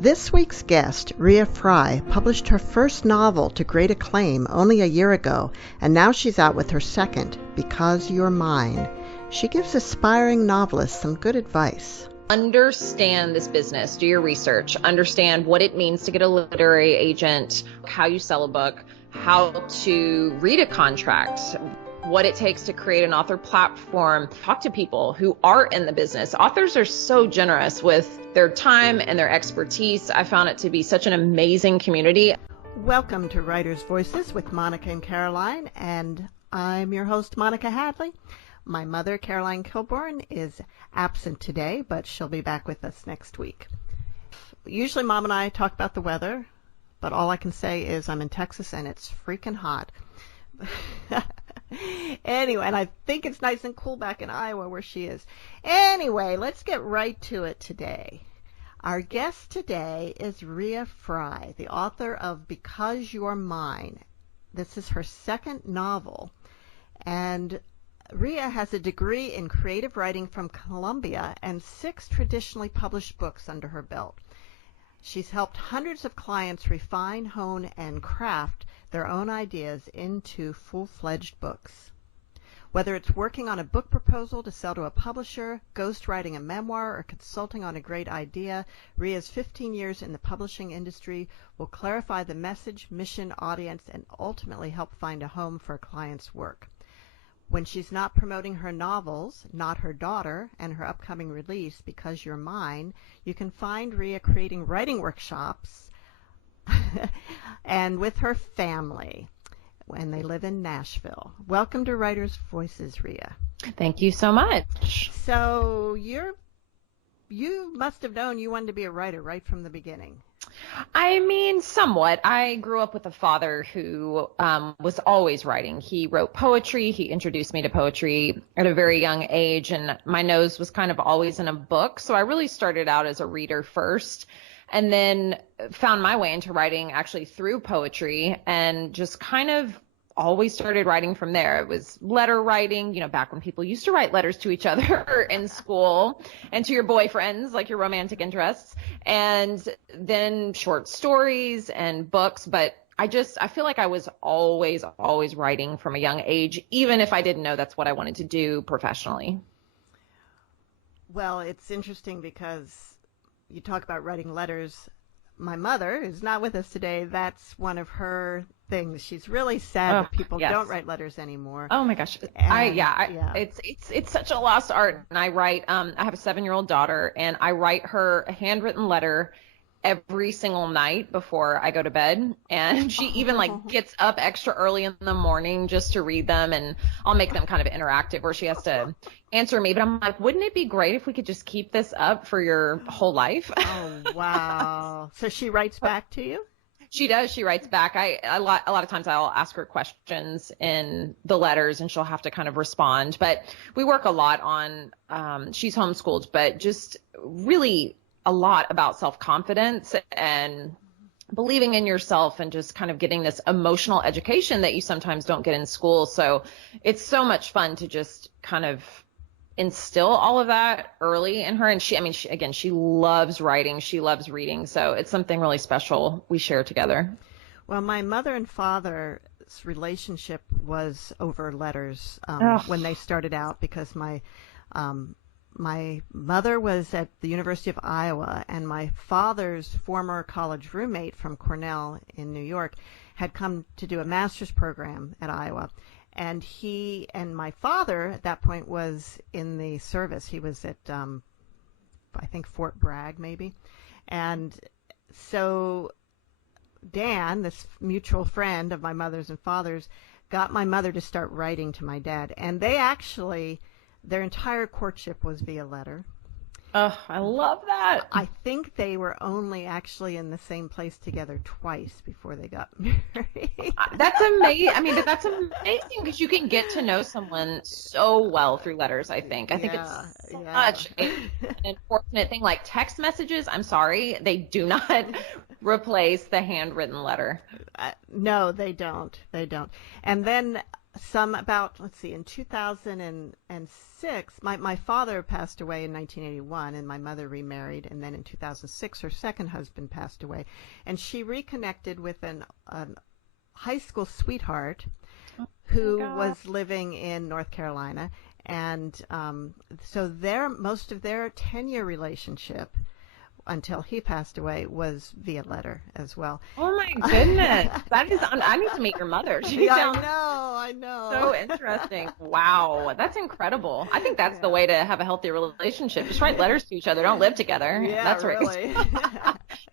This week's guest, Rea Frey, published her first novel to great acclaim only a year ago, and now she's out with her second, Because You're Mine. She gives aspiring novelists some good advice. Understand this business, do your research, understand what it means to get a literary agent, how you sell a book, how to read a contract, what it takes to create an author platform. Talk to people who are in the business. Authors are so generous with their time and their expertise. I found it to be such an amazing community. Welcome to Writers' Voices with Monica and Caroline, and I'm your host, Monica Hadley. My mother, Caroline Kilborn, is absent today, but she'll be back with us next week. Usually Mom and I talk about the weather, but all I can say is I'm in Texas and it's freaking hot. Anyway, and I think it's nice and cool back in Iowa where she is. Anyway, let's get right to it today. Our guest today is Rea Frey, the author of Because You're Mine. This is her second novel, and Rea has a degree in creative writing from Columbia and 6 traditionally published books under her belt. She's helped hundreds of clients refine, hone, and craft their own ideas into full-fledged books. Whether it's working on a book proposal to sell to a publisher, ghostwriting a memoir, or consulting on a great idea, Rea's 15 years in the publishing industry will clarify the message, mission, audience, and ultimately help find a home for a client's work. When she's not promoting her novels, Not Her Daughter, and her upcoming release, Because You're Mine, you can find Rea creating writing workshops and with her family when they live in Nashville. Welcome to Writers' Voices, Rea. Thank you so much. So you must have known you wanted to be a writer right from the beginning. I mean, somewhat. I grew up with a father who was always writing. He wrote poetry. He introduced me to poetry at a very young age, and my nose was kind of always in a book. So I really started out as a reader first, and then found my way into writing actually through poetry, and just kind of always started writing from there. It was letter writing, back when people used to write letters to each other in school and to your boyfriends, like your romantic interests, and then short stories and books. But I feel like I was always writing from a young age, even if I didn't know that's what I wanted to do professionally. Well, it's interesting because you talk about writing letters. My mother is not with us today. That's one of her things. She's really sad that people don't write letters anymore. Oh my gosh. It's such a lost art. And I write, I have a 7-year-old daughter, and I write her a handwritten letter every single night before I go to bed. And she even gets up extra early in the morning just to read them, and I'll make them kind of interactive where she has to answer me. But I'm like, wouldn't it be great if we could just keep this up for your whole life? Oh, wow. So she writes back to you? She does. She writes back. A lot of times I'll ask her questions in the letters, and she'll have to kind of respond. But we work a lot on, she's homeschooled, but just really a lot about self-confidence and believing in yourself, and just kind of getting this emotional education that you sometimes don't get in school. So it's so much fun to just kind of instill all of that early in her. And she loves writing. She loves reading. So it's something really special we share together. Well, my mother and father's relationship was over letters when they started out, because my mother was at the University of Iowa, and my father's former college roommate from Cornell in New York had come to do a master's program at Iowa. And my father at that point was in the service. He was at, I think, Fort Bragg maybe. And so Dan, this mutual friend of my mother's and father's, got my mother to start writing to my dad. And their entire courtship was via letter. Oh, I love that. I think they were only actually in the same place together twice before they got married. That's amazing. I mean, that's amazing, because you can get to know someone so well through letters, I think. I think it's such an unfortunate thing. Like text messages, I'm sorry, they do not replace the handwritten letter. No, they don't. They don't. And then some about, let's see, in 2006, my father passed away in 1981, and my mother remarried, and then in 2006 her second husband passed away, and she reconnected with an high school sweetheart Oh my who God. was living in North Carolina, and so most of their 10-year relationship until he passed away was via letter as well. Oh my goodness. That is, I need to meet your mother. She Yeah, sounds I know. so interesting. Wow. That's incredible. I think that's the Yeah. way to have a healthy relationship. Just write letters to each other. Don't live together. Yeah, That's where it gets, really.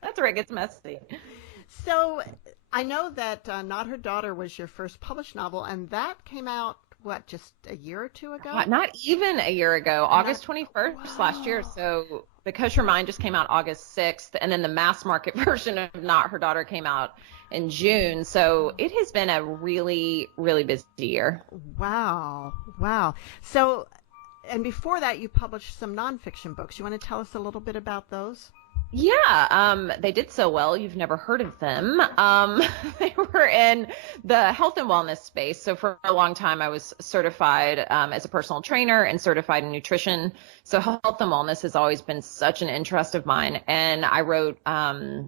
that's where it gets messy. So I know that Not Her Daughter was your first published novel, and that came out, what, just a year or two ago? Not even a year ago, Not, August 21st last year. wow. So Because Her Mind just came out August 6th, and then the mass market version of Not Her Daughter came out in June. So it has been a really, really busy year. Wow. Wow. So, and before that, you published some nonfiction books. You want to tell us a little bit about those? Yeah, they did so well. You've never heard of them. They were in the health and wellness space. So for a long time, I was certified as a personal trainer and certified in nutrition. So health and wellness has always been such an interest of mine. And I wrote, 4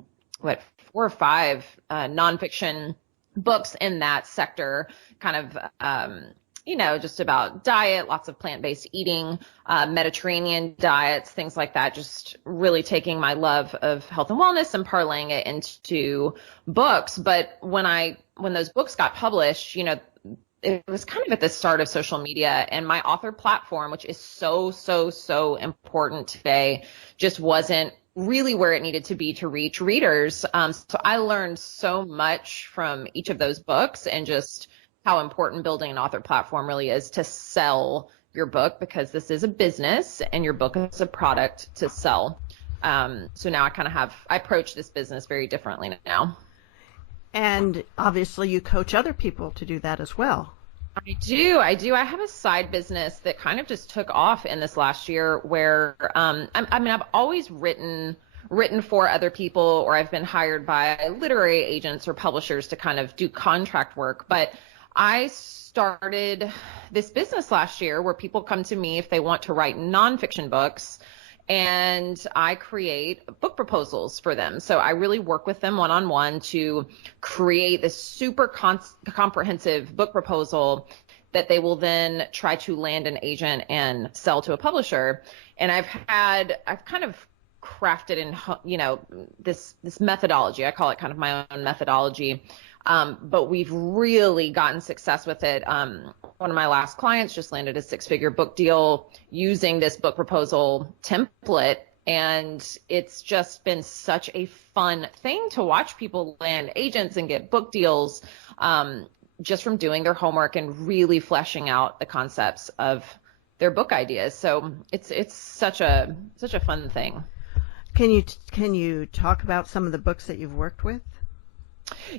or 5 nonfiction books in that sector, kind of, just about diet, lots of plant-based eating, Mediterranean diets, things like that, just really taking my love of health and wellness and parlaying it into books. But when those books got published, it was kind of at the start of social media, and my author platform, which is so, so, so important today, just wasn't really where it needed to be to reach readers. So I learned so much from each of those books, and just how important building an author platform really is to sell your book, because this is a business and your book is a product to sell. So now I approach this business very differently now. And obviously, you coach other people to do that as well. I do. I have a side business that kind of just took off in this last year, where I've always written for other people, or I've been hired by literary agents or publishers to kind of do contract work. But I started this business last year where people come to me if they want to write nonfiction books, and I create book proposals for them. So I really work with them one-on-one to create this super comprehensive book proposal that they will then try to land an agent and sell to a publisher. And I've kind of crafted this methodology. I call it kind of my own methodology. But we've really gotten success with it. One of my last clients just landed a 6-figure book deal using this book proposal template. And it's just been such a fun thing to watch people land agents and get book deals, just from doing their homework and really fleshing out the concepts of their book ideas. So it's such a fun thing. Can you talk about some of the books that you've worked with?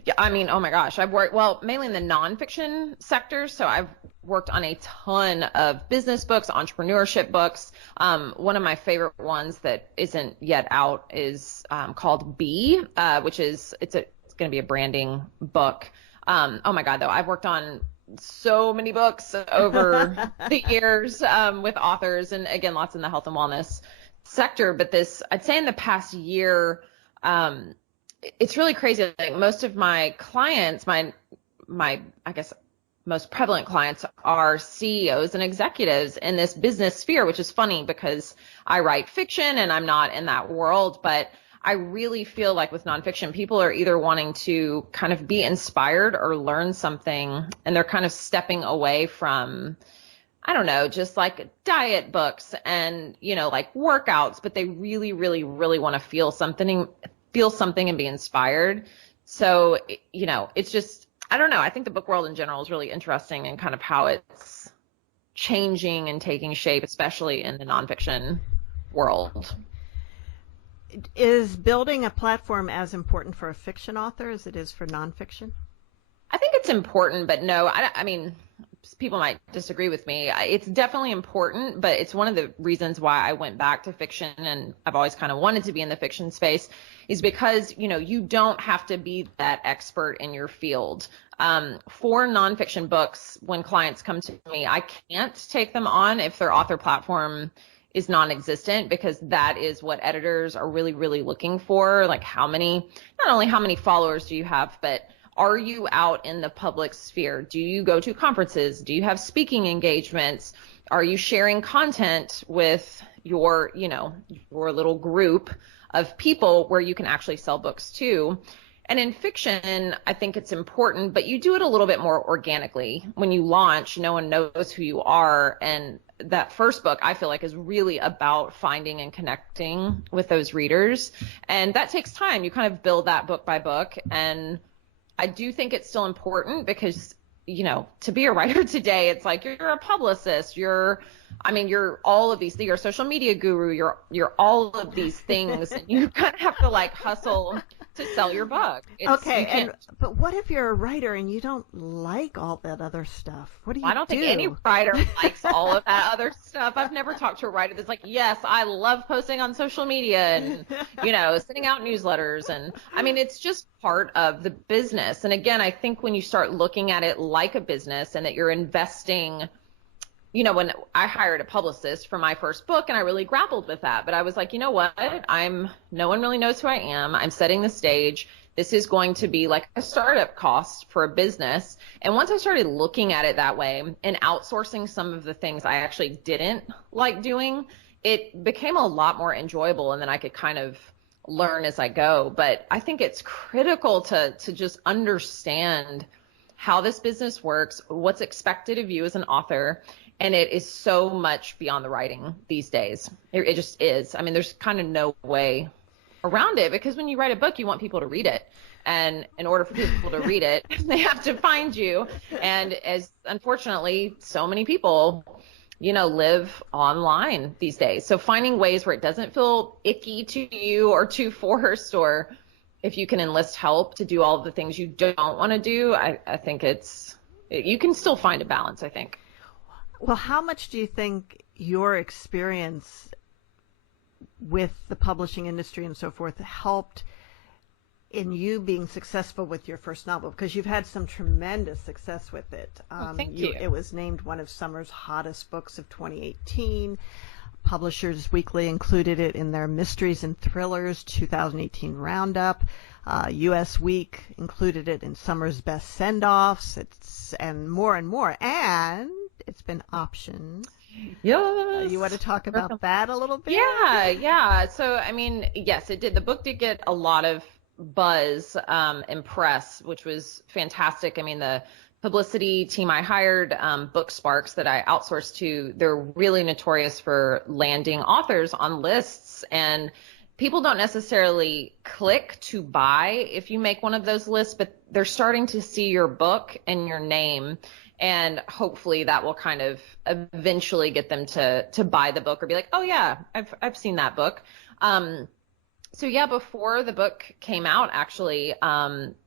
Yeah, oh my gosh, I've worked, mainly in the nonfiction sector. So I've worked on a ton of business books, entrepreneurship books. One of my favorite ones that isn't yet out is called Be, which is, it's going to be a branding book. Oh my God, though, I've worked on so many books over the years with authors, and again, lots in the health and wellness sector. But I'd say in the past year, it's really crazy. Like, most of my clients, my I guess most prevalent clients, are CEOs and executives in this business sphere, which is funny because I write fiction and I'm not in that world. But I really feel like with nonfiction, people are either wanting to kind of be inspired or learn something, and they're kind of stepping away from, I don't know, just like diet books and, like workouts, but they really, really, really want to feel something and be inspired. So, it's just, I don't know. I think the book world in general is really interesting, and kind of how it's changing and taking shape, especially in the nonfiction world. Is building a platform as important for a fiction author as it is for nonfiction? I think it's important, but no, I mean, people might disagree with me. It's definitely important, but it's one of the reasons why I went back to fiction, and I've always kind of wanted to be in the fiction space, is because, you don't have to be that expert in your field. For nonfiction books, when clients come to me, I can't take them on if their author platform is non-existent, because that is what editors are really, really looking for. Like not only how many followers do you have, but are you out in the public sphere? Do you go to conferences? Do you have speaking engagements? Are you sharing content with your little group of people where you can actually sell books to? And in fiction, I think it's important, but you do it a little bit more organically. When you launch, no one knows who you are. And that first book, I feel like, is really about finding and connecting with those readers. And that takes time. You kind of build that book by book. And I do think it's still important because, to be a writer today, it's like you're a publicist, you're all of these things, you're a social media guru, you're all of these things, and you kind of have to hustle to sell your book. But what if you're a writer and you don't like all that other stuff? What do you do? I don't think any writer likes all of that other stuff. I've never talked to a writer that's like, yes, I love posting on social media and, sending out newsletters. And it's just part of the business. And again, I think when you start looking at it like a business and that you're investing, when I hired a publicist for my first book, and I really grappled with that, but I was like, you know what? No one really knows who I am. I'm setting the stage. This is going to be like a startup cost for a business. And once I started looking at it that way and outsourcing some of the things I actually didn't like doing, it became a lot more enjoyable, and then I could kind of learn as I go. But I think it's critical to just understand how this business works, what's expected of you as an author. And it is so much beyond the writing these days. It just is. There's kind of no way around it, because when you write a book, you want people to read it. And in order for people to read it, they have to find you. And as unfortunately, so many people, live online these days. So finding ways where it doesn't feel icky to you or too forced, or if you can enlist help to do all of the things you don't want to do, I think you can still find a balance, I think. Well, how much do you think your experience with the publishing industry and so forth helped in you being successful with your first novel? Because you've had some tremendous success with it. Thank you. It was named one of summer's hottest books of 2018. Publishers Weekly included it in their Mysteries and Thrillers 2018 roundup. US Week included it in summer's best send-offs. And more. And it's been optioned. Yes. You want to talk about that a little bit? Yeah. So, yes, it did. The book did get a lot of buzz and press, which was fantastic. The publicity team I hired, Book Sparks, that I outsourced to, they're really notorious for landing authors on lists. And people don't necessarily click to buy if you make one of those lists, but they're starting to see your book and your name. And hopefully that will kind of eventually get them to buy the book or be like, oh yeah, I've seen that book. So yeah, before the book came out, actually,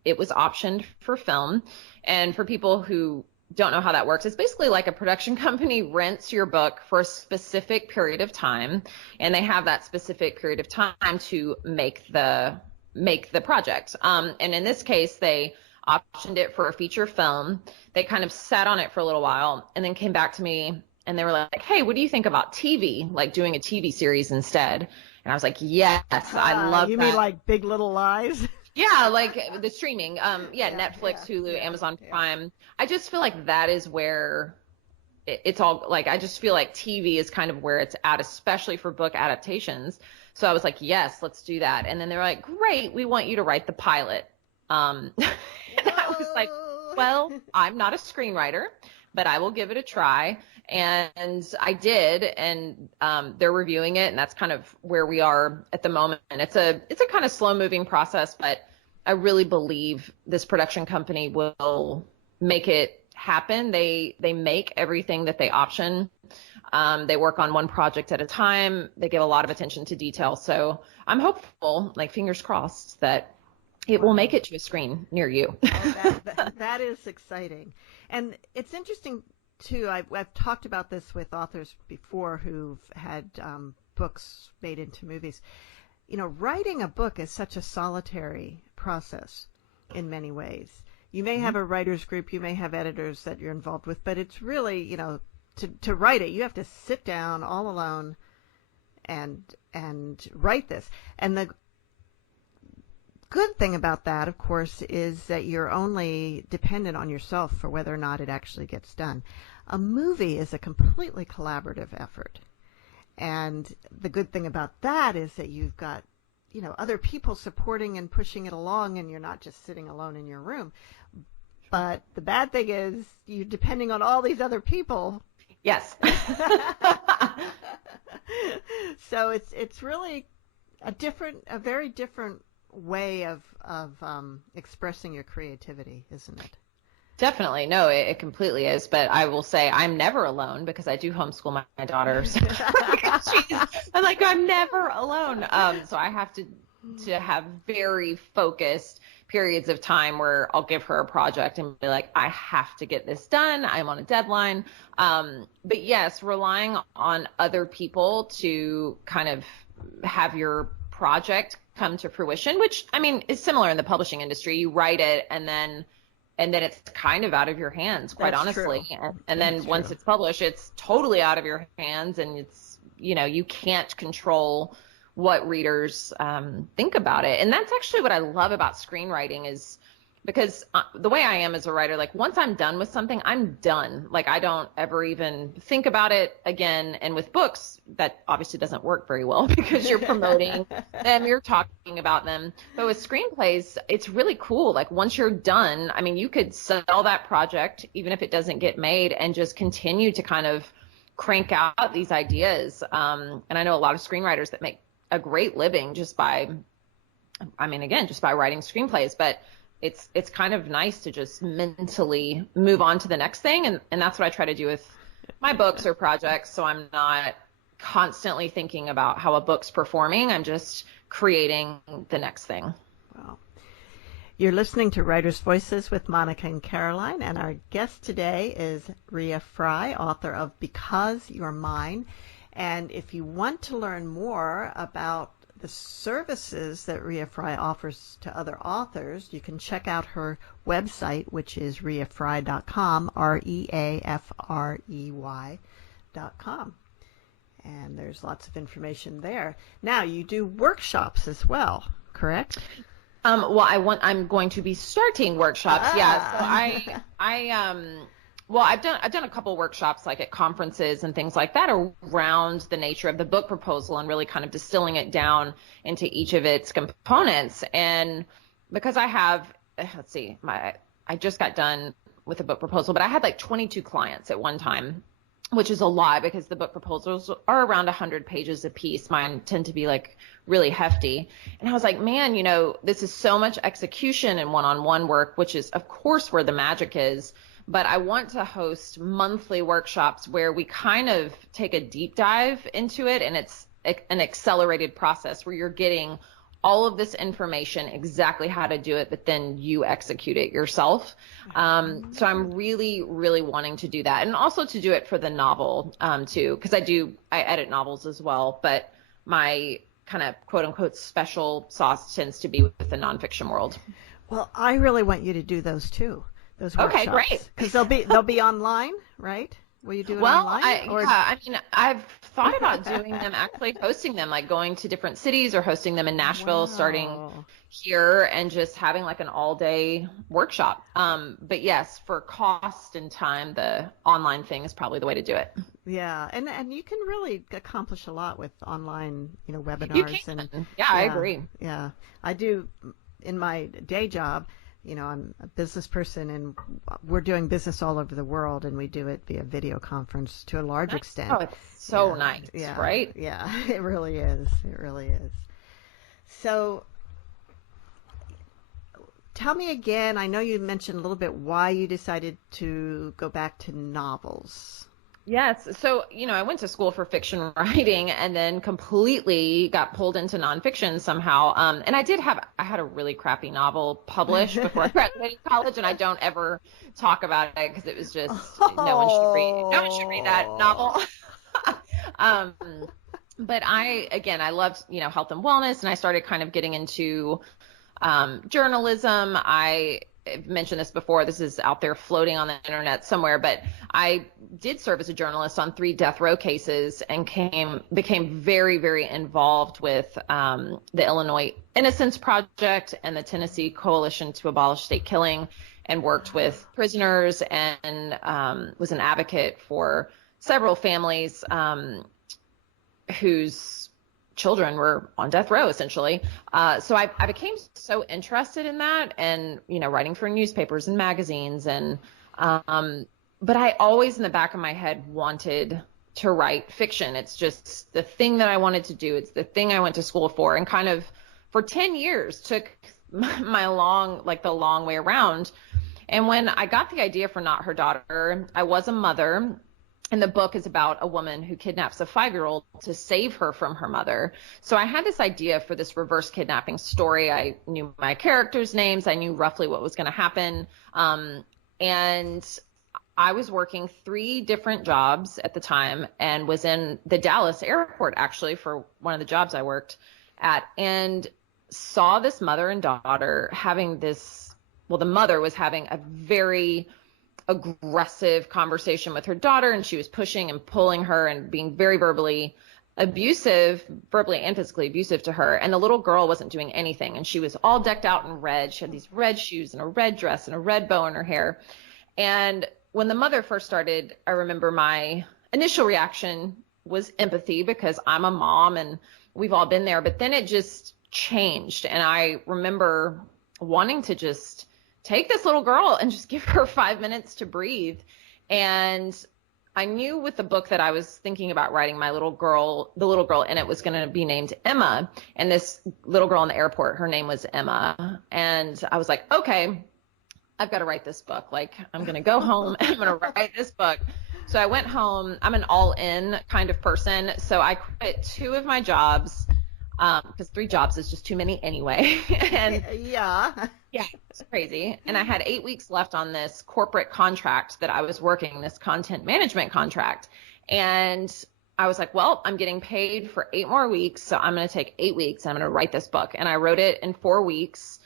it was optioned for film. And for people who don't know how that works, it's basically like a production company rents your book for a specific period of time, and they have that specific period of time to make the project. And in this case, they optioned it for a feature film. They kind of sat on it for a little while and then came back to me and they were like, hey, what do you think about TV? Like doing a TV series instead. And I was like, yes, I love that. You mean like Big Little Lies? Yeah, like the streaming. Netflix, Hulu, Amazon Prime. I just feel like that is where it's all, like, I just feel like TV is kind of where it's at, especially for book adaptations. So I was like, yes, let's do that. And then they were like, great, we want you to write the pilot. And I was like, well, I'm not a screenwriter, but I will give it a try. And I did, and they're reviewing it, and that's kind of where we are at the moment. And it's a kind of slow moving process, but I really believe this production company will make it happen. They make everything that they option. They work on one project at a time. They give a lot of attention to detail. So I'm hopeful, like fingers crossed, that it will make it to a screen near you. Oh, that is exciting. And it's interesting too, I've talked about this with authors before who've had books made into movies. Writing a book is such a solitary process in many ways. You may have a writer's group, you may have editors that you're involved with, but it's really, to write it, you have to sit down all alone and write this. And the good thing about that, of course, is that you're only dependent on yourself for whether or not it actually gets done. A movie is a completely collaborative effort. And the good thing about that is that you've got, other people supporting and pushing it along, and you're not just sitting alone in your room. But the bad thing is you're depending on all these other people. Yes. So it's really a very different way of expressing your creativity, isn't it? Definitely. No, it completely is. But I will say I'm never alone because I do homeschool my daughter. So I'm never alone. So I have to have very focused periods of time where I'll give her a project and be like, I have to get this done. I'm on a deadline. But yes, relying on other people to kind of have your project come to fruition, which I mean is similar in the publishing industry. You write it and then it's kind of out of your hands, quite honestly. And then once it's published, it's totally out of your hands, and it's, you can't control what readers think about it. And that's actually what I love about screenwriting is because the way I am as a writer, like once I'm done with something, I'm done. Like I don't ever even think about it again. And with books, that obviously doesn't work very well because you're promoting them, you're talking about them. But with screenplays, it's really cool. Like once you're done, I mean, you could sell that project, even if it doesn't get made, and just continue to kind of crank out these ideas. And I know a lot of screenwriters that make a great living just by writing screenplays, but it's kind of nice to just mentally move on to the next thing. And that's what I try to do with my books or projects. So I'm not constantly thinking about how a book's performing. I'm just creating the next thing. Wow. You're listening to Writers' Voices with Monica and Caroline, and our guest today is Rea Frey, author of Because You're Mine. And if you want to learn more about the services that Rea Frey offers to other authors, you can check out her website, which is reafrey.com, reafrey.com. And there's lots of information there. Now, you do workshops as well, correct? I'm going to be starting workshops. Yeah. So I've done a couple workshops like at conferences and things like that around the nature of the book proposal and really kind of distilling it down into each of its components. And because I have, I just got done with a book proposal, but I had like 22 clients at one time, which is a lot because the book proposals are around 100 pages a piece. Mine tend to be like really hefty. And I was like, man, this is so much execution and one-on-one work, which is of course where the magic is. But I want to host monthly workshops where we kind of take a deep dive into it, and it's an accelerated process where you're getting all of this information, exactly how to do it, but then you execute it yourself. So I'm really, really wanting to do that, and also to do it for the novel too, because I edit novels as well, but my kind of quote unquote special sauce tends to be with the nonfiction world. Well, I really want you to do those too. Those workshops. Okay, great. Because they'll be online, right? Will you do it online? I've thought about doing them, actually hosting them, like going to different cities or hosting them in Nashville, starting here, and just having like an all-day workshop. But yes, for cost and time, the online thing is probably the way to do it. Yeah, and you can really accomplish a lot with online, webinars. You can. I agree. Yeah, I do in my day job. I'm a business person, and we're doing business all over the world, and we do it via video conference to a large extent. Oh, it's so nice, right? Yeah, it really is. It really is. So tell me again, I know you mentioned a little bit why you decided to go back to novels. Yes. So, I went to school for fiction writing and then completely got pulled into nonfiction somehow. And I had a really crappy novel published before I graduated college, and I don't ever talk about it because it was just, no one should read that novel. Um, but I loved, health and wellness, and I started kind of getting into journalism. I've mentioned this before. This is out there floating on the internet somewhere, but I did serve as a journalist on 3 death row cases and became very, very involved with the Illinois Innocence Project and the Tennessee Coalition to Abolish State Killing, and worked with prisoners and was an advocate for several families whose children were on death row, essentially. So I became so interested in that, and, writing for newspapers and magazines. And, but I always in the back of my head wanted to write fiction. It's just the thing that I wanted to do. It's the thing I went to school for, and kind of for 10 years took the long way around. And when I got the idea for Not Her Daughter, I was a mother. And the book is about a woman who kidnaps a 5-year-old to save her from her mother. So I had this idea for this reverse kidnapping story. I knew my characters' names. I knew roughly what was going to happen. And I was working 3 different jobs at the time, and was in the Dallas airport, actually, for one of the jobs I worked at, and saw this mother and daughter having the mother was having a very aggressive conversation with her daughter, and she was pushing and pulling her and being very verbally and physically abusive to her. And the little girl wasn't doing anything, and she was all decked out in red. She had these red shoes and a red dress and a red bow in her hair. And when the mother first started, I remember my initial reaction was empathy, because I'm a mom and we've all been there. But then it just changed, and I remember wanting to just take this little girl and just give her 5 minutes to breathe. And I knew with the book that I was thinking about writing the little girl in it was going to be named Emma. And this little girl in the airport, her name was Emma. And I was like, okay, I've got to write this book. Like, I'm going to go home and I'm going to write this book. So I went home. I'm an all-in kind of person. So I quit 2 of my jobs, because 3 jobs is just too many anyway. And yeah, it's crazy. And I had 8 weeks left on this corporate contract that I was working, this content management contract. And I was like, well, I'm getting paid for 8 more weeks, so I'm going to take 8 weeks and I'm going to write this book. And I wrote it in 4 weeks.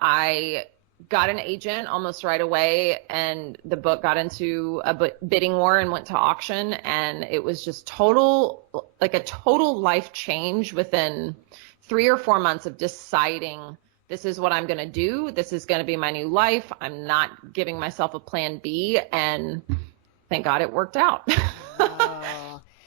I got an agent almost right away, and the book got into a bidding war and went to auction. And it was just a total life change within 3 or 4 months of deciding, this is what I'm going to do. This is going to be my new life. I'm not giving myself a plan B. And thank God it worked out.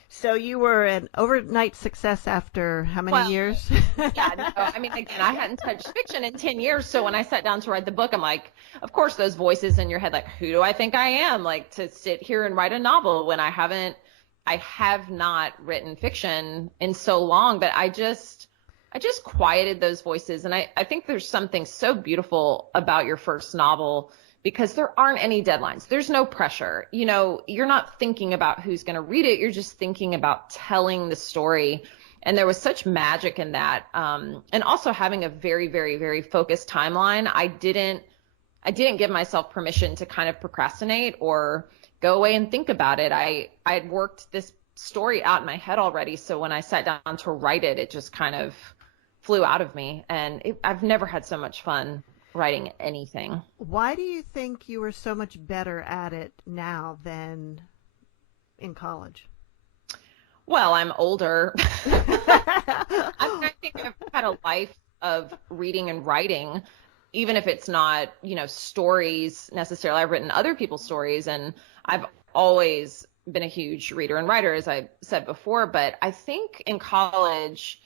So you were an overnight success after how many years? Yeah, no, I mean, again, I hadn't touched fiction in 10 years. So when I sat down to write the book, I'm like, of course, those voices in your head, like, who do I think I am? Like, to sit here and write a novel when I have not written fiction in so long. But I just quieted those voices. And I think there's something so beautiful about your first novel, because there aren't any deadlines. There's no pressure. You're not thinking about who's going to read it. You're just thinking about telling the story. And there was such magic in that. And also having a very, very, very focused timeline. I didn't give myself permission to kind of procrastinate or go away and think about it. I had worked this story out in my head already. So when I sat down to write it, it just kind of flew out of me. And I've never had so much fun writing anything. Why do you think you were so much better at it now than in college? Well, I'm older. I think I've had a life of reading and writing, even if it's not, stories necessarily. I've written other people's stories, and I've always been a huge reader and writer, as I said before. But I think in college,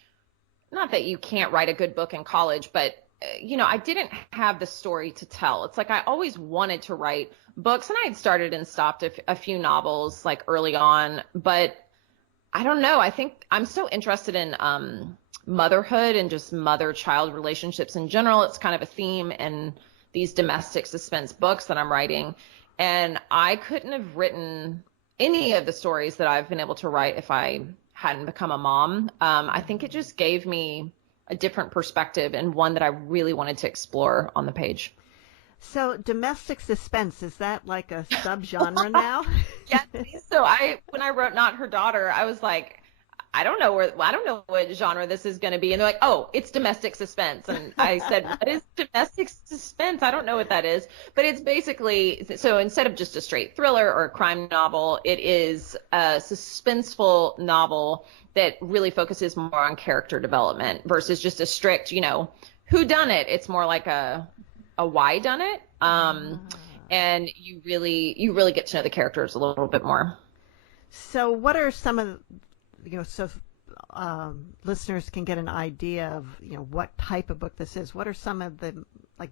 not that you can't write a good book in college, but I didn't have the story to tell. It's like I always wanted to write books, and I had started and stopped a few novels like early on, but I don't know. I think I'm so interested in motherhood and just mother-child relationships in general. It's kind of a theme in these domestic suspense books that I'm writing, and I couldn't have written any of the stories that I've been able to write if I hadn't become a mom. I think it just gave me a different perspective and one that I really wanted to explore on the page. So domestic suspense, is that like a subgenre now? Yeah. So when I wrote Not Her Daughter, I was like, I don't know what genre this is going to be. And they're like, oh, it's domestic suspense. And I said, what is domestic suspense? I don't know what that is. But it's basically, so instead of just a straight thriller or a crime novel, it is a suspenseful novel that really focuses more on character development versus just a strict, who done it. It's more like a why done it. And you really get to know the characters a little bit more. So what are some of, listeners can get an idea of, what type of book this is. What are some of the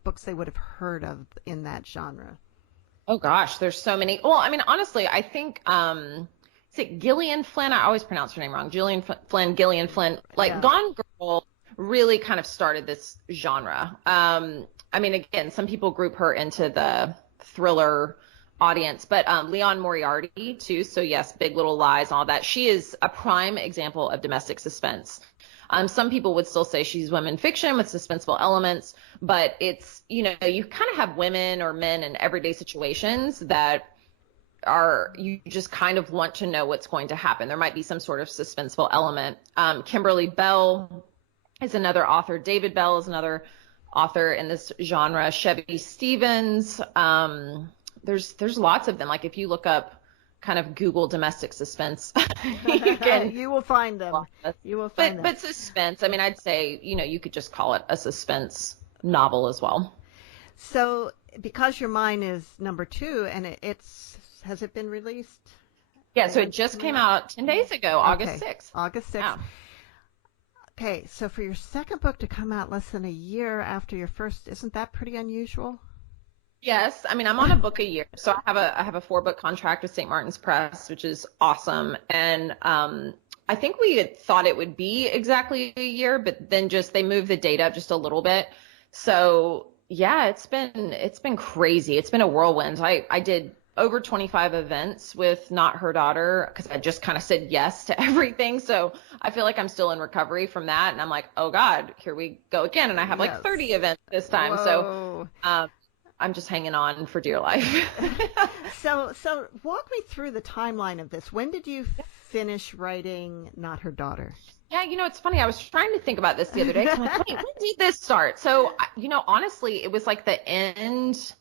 books they would have heard of in that genre? Oh gosh, there's so many. Well, I mean, honestly, I think, is it Gillian Flynn? I always pronounce her name wrong. Gillian Flynn. Yeah. Gone Girl really kind of started this genre. I mean, again, some people group her into the thriller audience, but Leon Moriarty too. So yes, Big Little Lies, all that. She is a prime example of domestic suspense. Some people would still say she's women fiction with suspenseful elements, but it's, you kind of have women or men in everyday situations that you just kind of want to know what's going to happen. There might be some sort of suspenseful element. Kimberly Bell is another author. David Bell is another author in this genre. Chevy Stevens. There's lots of them. Like if you look up kind of Google domestic suspense, you will find them. But suspense, I mean, I'd say, you could just call it a suspense novel as well. So Because Your Mind is number 2, and has it been released? Yeah, so it just came out 10 days ago, August 6th. August 6th. Yeah. Okay, so for your second book to come out less than a year after your first, isn't that pretty unusual? Yes, I mean, I'm on a book a year, so I have a 4-book contract with St. Martin's Press, which is awesome. And I think we had thought it would be exactly a year, but then they moved the date up just a little bit. So yeah, it's been crazy. It's been a whirlwind. I did over 25 events with Not Her Daughter because I just kind of said yes to everything. So I feel like I'm still in recovery from that, and I'm like, oh God, here we go again. And I have like 30 events this time. Whoa. So I'm just hanging on for dear life. So walk me through the timeline of this. When did you finish writing Not Her Daughter? Yeah, it's funny. I was trying to think about this the other day. I'm like, wait, when did this start? So, honestly, it was like the end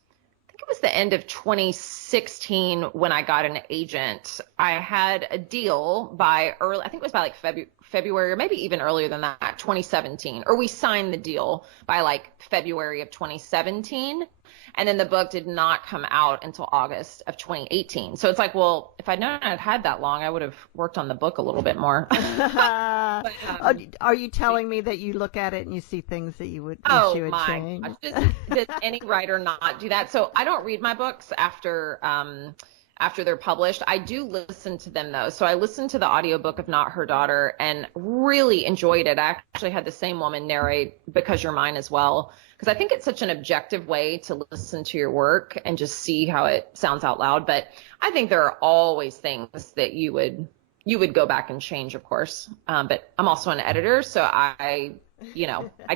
of 2016 when I got an agent. I had a deal I think it was by like February or maybe even earlier than that, 2017, or we signed the deal by like February of 2017. And then the book did not come out until August of 2018. So it's like, well, if I'd known I'd had that long, I would have worked on the book a little bit more. But, are you telling me that you look at it and you see things that you would change? Does any writer not do that? So I don't read my books after they're published. I do listen to them though. So I listened to the audiobook of Not Her Daughter and really enjoyed it. I actually had the same woman narrate Because You're Mine as well, because I think it's such an objective way to listen to your work and just see how it sounds out loud. But I think there are always things that you would go back and change, of course. But I'm also an editor, so I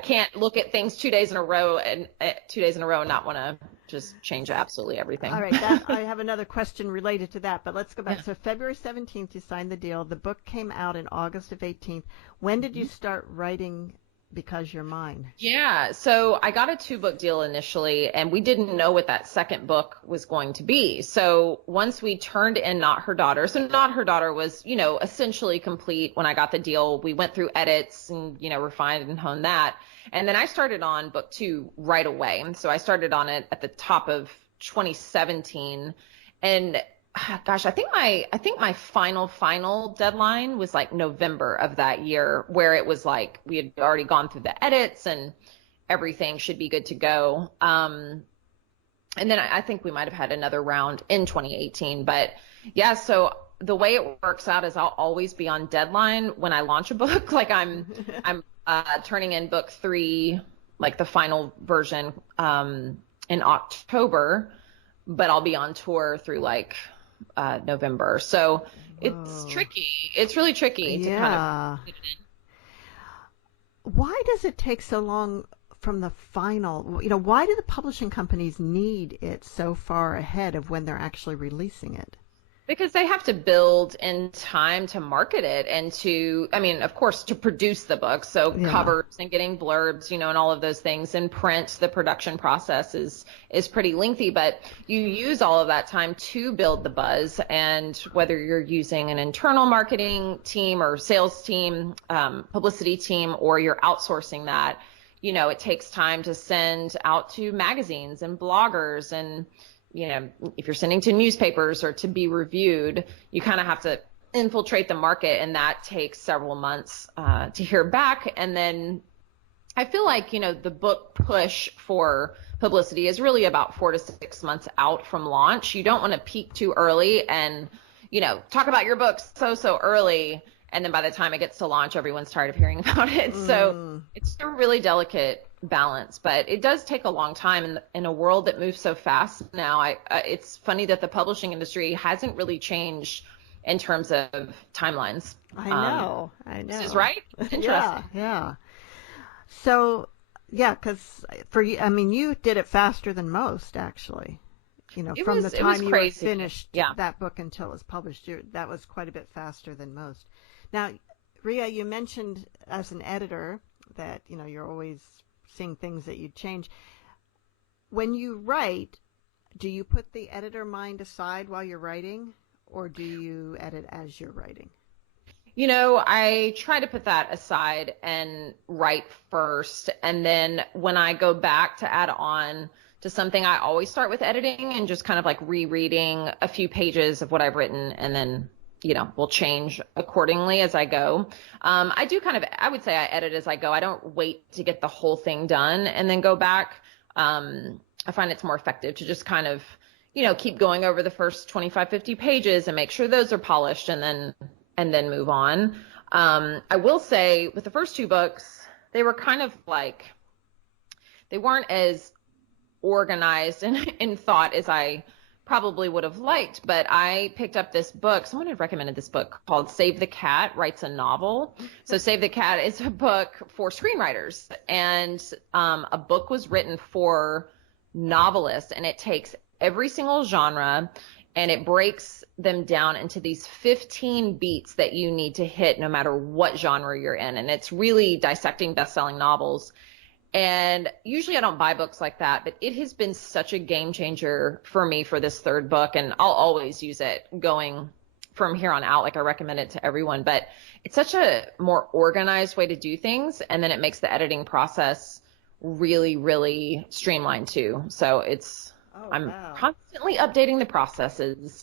can't look at things 2 days in a row and not want to just change absolutely everything. All right, I have another question related to that, but let's go back. Yeah. So February 17th, you signed the deal. The book came out in August of 18th. When did you start writing Because You're Mine? Yeah, so I got a 2-book deal initially, and we didn't know what that second book was going to be. So once we turned in Not Her Daughter, so Not Her Daughter was, essentially complete when I got the deal. We went through edits and, refined and honed that. And then I started on book 2 right away. And so I started on it at the top of 2017. And gosh, I think my final deadline was like November of that year, where it was like we had already gone through the edits and everything should be good to go. And then I think we might have had another round in 2018. But yeah, so the way it works out is I'll always be on deadline when I launch a book. Like I'm turning in book 3, like the final version, in October, but I'll be on tour through like November. So it's Whoa. tricky. It's really tricky to kind Yeah. of get it in. Why does it take so long from the final? Why do the publishing companies need it so far ahead of when they're actually releasing it? Because they have to build in time to market it and to, I mean, of course, to produce the book. So Yeah. covers and getting blurbs, and all of those things. In print, the production process is pretty lengthy, but you use all of that time to build the buzz. And whether you're using an internal marketing team or sales team, publicity team, or you're outsourcing that, it takes time to send out to magazines and bloggers and if you're sending to newspapers or to be reviewed, you kind of have to infiltrate the market, and that takes several months to hear back. And then I feel like, the book push for publicity is really about 4 to 6 months out from launch. You don't want to peak too early and, talk about your book so early. And then by the time it gets to launch, everyone's tired of hearing about it. So it's a really delicate balance, but it does take a long time in a world that moves so fast now. It's funny that the publishing industry hasn't really changed in terms of timelines. I know. This is right. Interesting. Yeah. So, yeah, because for you, I mean, you did it faster than most, actually. From the time you were finished that book until it was published, that was quite a bit faster than most. Now, Rea, you mentioned as an editor that, you're always seeing things that you'd change. When you write, do you put the editor mind aside while you're writing, or do you edit as you're writing? I try to put that aside and write first. And then when I go back to add on to something, I always start with editing and just kind of like rereading a few pages of what I've written, and then we'll change accordingly as I go. I would say I edit as I go. I don't wait to get the whole thing done and then go back. I find it's more effective to just kind of, keep going over the first 25, 50 pages and make sure those are polished, and then move on. I will say with the first 2 books, they were kind of like, they weren't as organized and in thought as I probably would have liked, but I picked up this book. Someone had recommended this book called Save the Cat Writes a Novel. So Save the Cat is a book for screenwriters, and a book was written for novelists, and it takes every single genre and it breaks them down into these 15 beats that you need to hit no matter what genre you're in. And it's really dissecting best-selling novels. And usually I don't buy books like that, but it has been such a game changer for me for this 3rd book. And I'll always use it going from here on out. Like, I recommend it to everyone, but it's such a more organized way to do things. And then it makes the editing process really, really streamlined too. So I'm constantly updating the processes.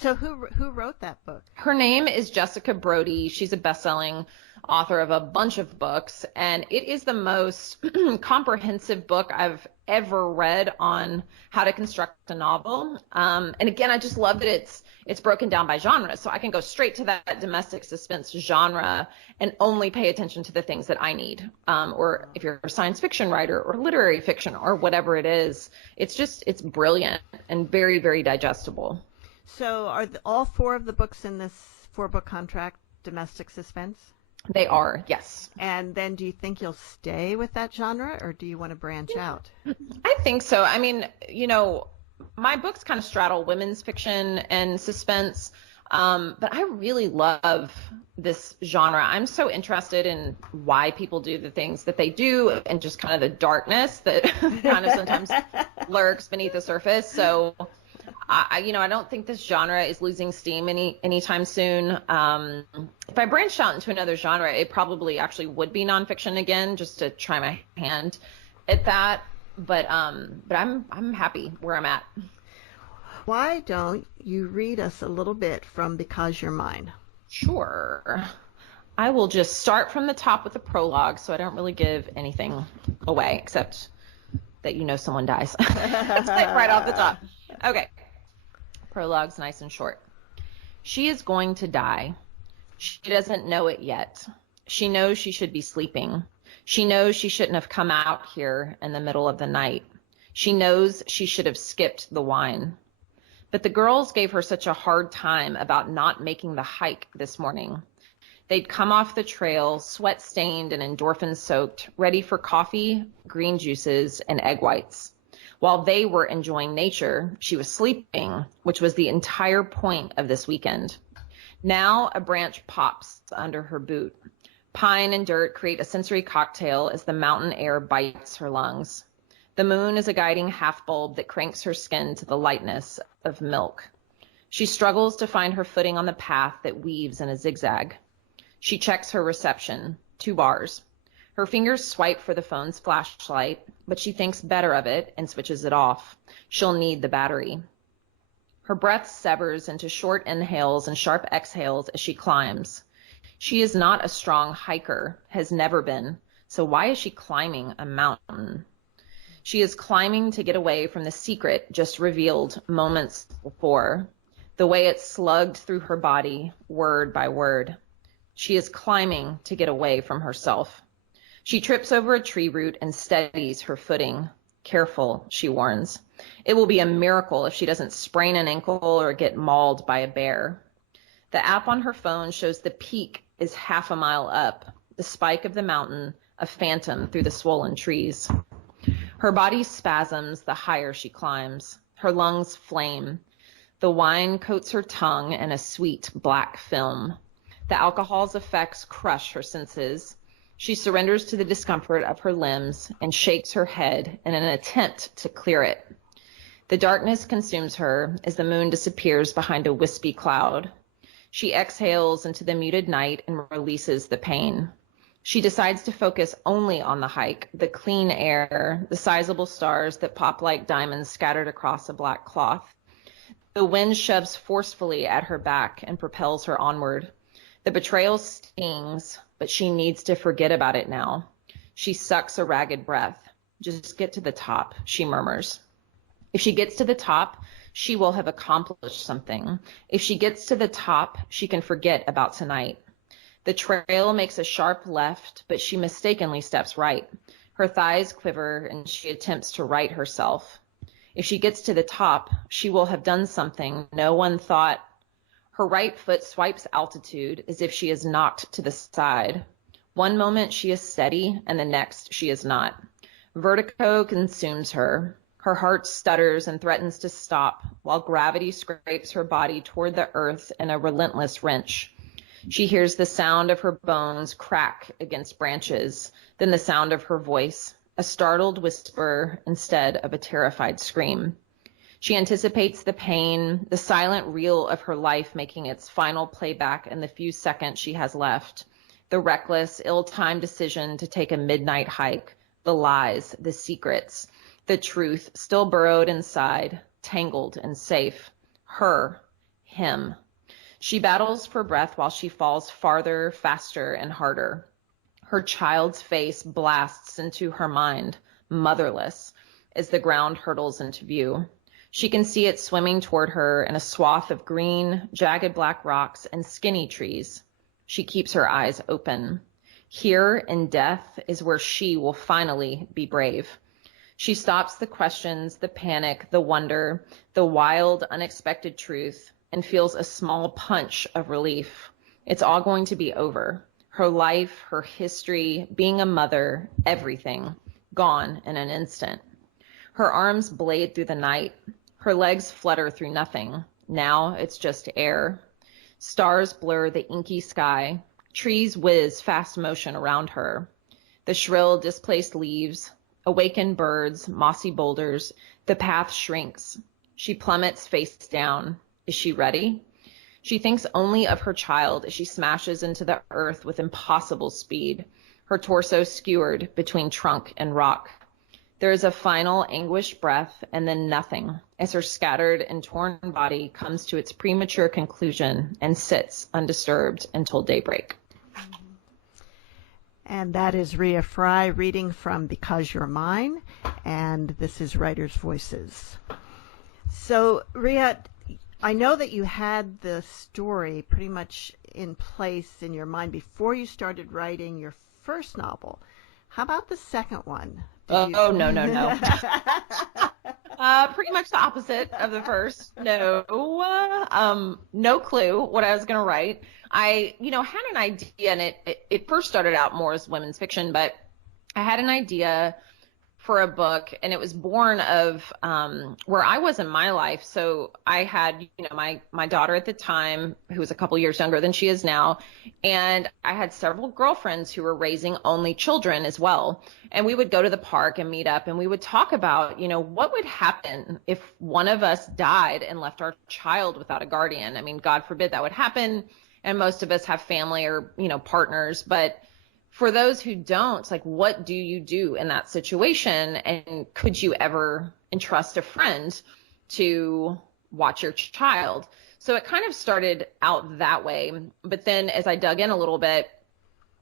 So who wrote that book? Her name is Jessica Brody. She's a best-selling author of a bunch of books, and it is the most comprehensive book I've ever read on how to construct a novel. And again, I just love that it's broken down by genre, so I can go straight to that domestic suspense genre and only pay attention to the things that I need. Or if you're a science fiction writer or literary fiction or whatever it is, it's brilliant and very, very digestible. So are all 4 of the books in this 4-book contract domestic suspense? They are, yes. And then do you think you'll stay with that genre, or do you want to branch out? I think so. I mean, my books kind of straddle women's fiction and suspense, but I really love this genre. I'm so interested in why people do the things that they do and just kind of the darkness that kind of sometimes lurks beneath the surface. So I don't think this genre is losing steam anytime soon. If I branched out into another genre, it probably actually would be nonfiction again, just to try my hand at that. But I'm happy where I'm at. Why don't you read us a little bit from Because You're Mine? Sure. I will just start from the top with the prologue, so I don't really give anything away except that someone dies. That's it right off the top. Okay. Prologue's nice and short. She is going to die. She doesn't know it yet. She knows she should be sleeping. She knows she shouldn't have come out here in the middle of the night. She knows she should have skipped the wine. But the girls gave her such a hard time about not making the hike this morning. They'd come off the trail, sweat-stained and endorphin-soaked, ready for coffee, green juices, and egg whites. While they were enjoying nature, she was sleeping, which was the entire point of this weekend. Now a branch pops under her boot. Pine and dirt create a sensory cocktail as the mountain air bites her lungs. The moon is a guiding half-bulb that cranks her skin to the lightness of milk. She struggles to find her footing on the path that weaves in a zigzag. She checks her reception, 2 bars. Her fingers swipe for the phone's flashlight, but she thinks better of it and switches it off. She'll need the battery. Her breath severs into short inhales and sharp exhales as she climbs. She is not a strong hiker, has never been, so why is she climbing a mountain? She is climbing to get away from the secret just revealed moments before, the way it slugged through her body, word by word. She is climbing to get away from herself. She trips over a tree root and steadies her footing. Careful, she warns. It will be a miracle if she doesn't sprain an ankle or get mauled by a bear. The app on her phone shows the peak is half a mile up, the spike of the mountain, a phantom through the swollen trees. Her body spasms the higher she climbs. Her lungs flame. The wine coats her tongue in a sweet black film. The alcohol's effects crush her senses. She surrenders to the discomfort of her limbs and shakes her head in an attempt to clear it. The darkness consumes her as the moon disappears behind a wispy cloud. She exhales into the muted night and releases the pain. She decides to focus only on the hike, the clean air, the sizable stars that pop like diamonds scattered across a black cloth. The wind shoves forcefully at her back and propels her onward. The betrayal stings, but she needs to forget about it now. She sucks a ragged breath. Just get to the top, she murmurs. If she gets to the top, she will have accomplished something. If she gets to the top, she can forget about tonight. The trail makes a sharp left, but she mistakenly steps right. Her thighs quiver and she attempts to right herself. If she gets to the top, she will have done something no one thought. Her right foot swipes altitude as if she is knocked to the side. One moment she is steady and the next she is not. Vertigo consumes her. Her heart stutters and threatens to stop while gravity scrapes her body toward the earth in a relentless wrench. She hears the sound of her bones crack against branches, then the sound of her voice, a startled whisper instead of a terrified scream. She anticipates the pain, the silent reel of her life making its final playback in the few seconds she has left, the reckless, ill-timed decision to take a midnight hike, the lies, the secrets, the truth still burrowed inside, tangled and safe. Her, him. She battles for breath while she falls farther, faster, and harder. Her child's face blasts into her mind, motherless, as the ground hurtles into view. She can see it swimming toward her in a swath of green, jagged black rocks and skinny trees. She keeps her eyes open. Here in death is where she will finally be brave. She stops the questions, the panic, the wonder, the wild, unexpected truth, and feels a small punch of relief. It's all going to be over. Her life, her history, being a mother, everything, gone in an instant. Her arms blade through the night. Her legs flutter through nothing. Now it's just air. Stars blur the inky sky. Trees whiz fast motion around her. The shrill, displaced leaves, awakened birds, mossy boulders. The path shrinks. She plummets face down. Is she ready? She thinks only of her child as she smashes into the earth with impossible speed, her torso skewered between trunk and rock. There is a final anguished breath and then nothing as her scattered and torn body comes to its premature conclusion and sits undisturbed until daybreak. And that is Rea Frey reading from Because You're Mine, and this is Writer's Voices. So, Rea, I know that you had the story pretty much in place in your mind before you started writing your first novel. How about the second one? No. Pretty much the opposite of the first. No, no clue what I was going to write. I, had an idea, and it first started out more as women's fiction, but I had an idea for a book, and it was born of where I was in my life. So I had, my daughter at the time, who was a couple years younger than she is now, and I had several girlfriends who were raising only children as well. And we would go to the park and meet up, and we would talk about, what would happen if one of us died and left our child without a guardian. I mean, God forbid that would happen, and most of us have family or, partners, but for those who don't, like, what do you do in that situation? And could you ever entrust a friend to watch your child? So it kind of started out that way. But then as I dug in a little bit,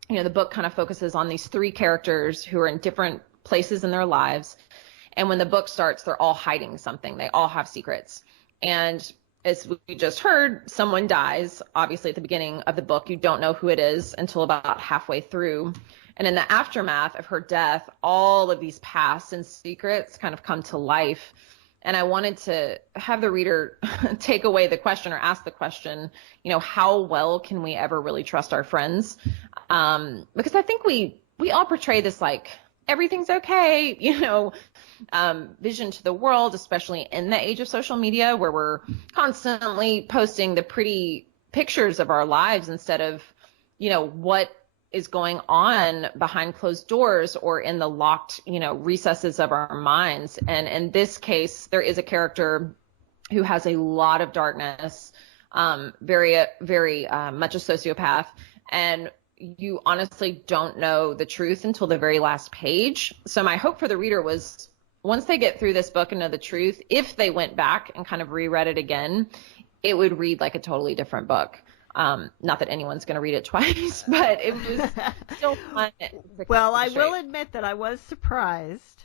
the book kind of focuses on these three characters who are in different places in their lives. And when the book starts, they're all hiding something. They all have secrets. And as we just heard, someone dies, obviously at the beginning of the book. You don't know who it is until about halfway through. And in the aftermath of her death, all of these pasts and secrets kind of come to life. And I wanted to have the reader take away the question or ask the question, how well can we ever really trust our friends? Because I think we all portray this like everything's okay, vision to the world, especially in the age of social media where we're constantly posting the pretty pictures of our lives instead of, what is going on behind closed doors or in the locked, recesses of our minds. And in this case, there is a character who has a lot of darkness, very, very much a sociopath. And you honestly don't know the truth until the very last page. So my hope for the reader was once they get through this book and know the truth, if they went back and kind of reread it again, it would read like a totally different book. Not that anyone's going to read it twice, but it was still fun. Well, I will admit that I was surprised.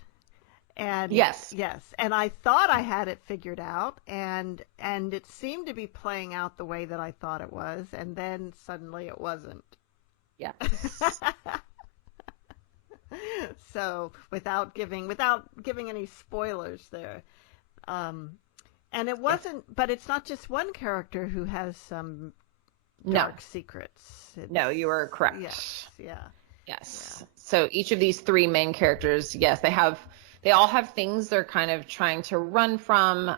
And yes. And I thought I had it figured out, and it seemed to be playing out the way that I thought it was, and then suddenly it wasn't. Yeah. So without giving any spoilers there, and it wasn't. But it's not just one character who has some dark secrets. No, you are correct. Yes. Yeah. Yes. Yeah. So each of these three main characters, yes, they all have things they're kind of trying to run from,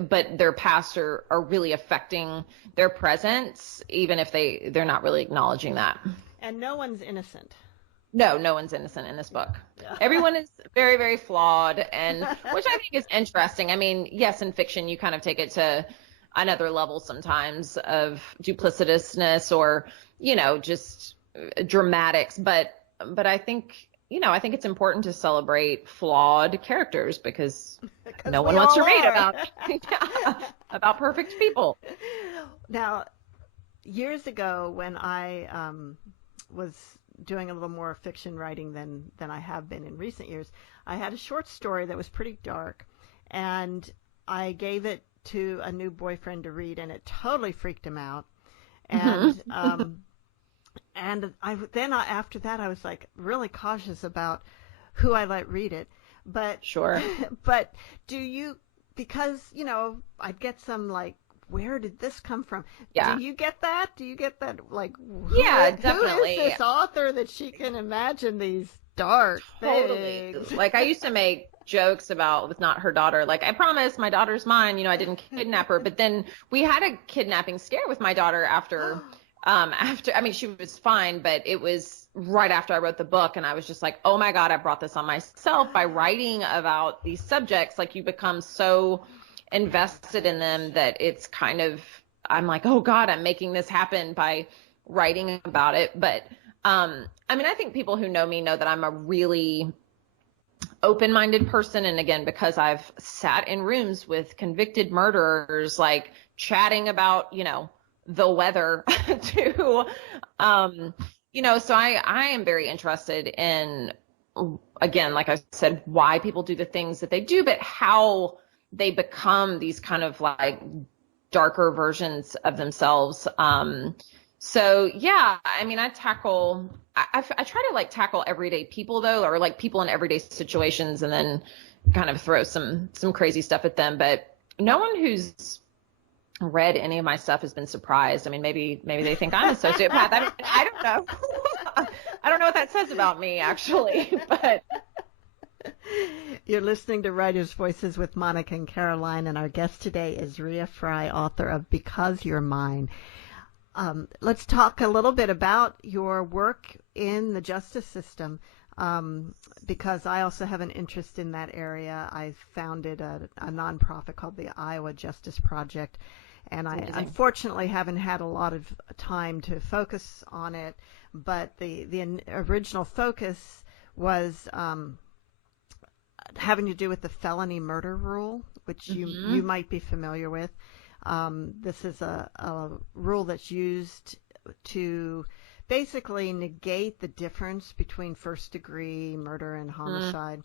but their past are really affecting their present, even if they're not really acknowledging that. And no one's innocent. No one's innocent in this book. Yeah. Everyone is very, very flawed, and which I think is interesting. I mean, yes, in fiction, you kind of take it to another level sometimes of duplicitousness or, just dramatics. But I think, I think it's important to celebrate flawed characters because no one wants to read about perfect people. Now, years ago when I was doing a little more fiction writing than I have been in recent years, I had a short story that was pretty dark, and I gave it to a new boyfriend to read, and it totally freaked him out. And after that I was like really cautious about who I let read it. But sure. But because I'd get some like, where did this come from? Yeah. Do you get that? Like, definitely. Who is this author that she can imagine these dark things? Like I used to make jokes about with not her daughter, like I promise my daughter's mine, I didn't kidnap her. But then we had a kidnapping scare with my daughter after I mean, she was fine, but it was right after I wrote the book, and I was just like, oh my God, I brought this on myself by writing about these subjects. Like you become so invested in them that it's kind of, I'm like, oh God, I'm making this happen by writing about it. But I mean, I think people who know me know that I'm a really open-minded person. And again, because I've sat in rooms with convicted murderers, like chatting about, the weather too, so I am very interested in, again, like I said, why people do the things that they do, but how they become these kind of like darker versions of themselves. So yeah, I mean, I try to like tackle everyday people though, or like people in everyday situations, and then kind of throw some crazy stuff at them. But no one who's read any of my stuff has been surprised. I mean, maybe they think I'm a sociopath. I don't know. I don't know what that says about me actually, but You're listening to Writers' Voices with Monica and Caroline, and our guest today is Rea Frey, author of Because You're Mine. Let's talk a little bit about your work in the justice system, because I also have an interest in that area. I founded a nonprofit called the Iowa Justice Project, and I unfortunately haven't had a lot of time to focus on it, but the original focus was having to do with the felony murder rule, which you might be familiar with. This is a rule that's used to basically negate the difference between first-degree murder and homicide,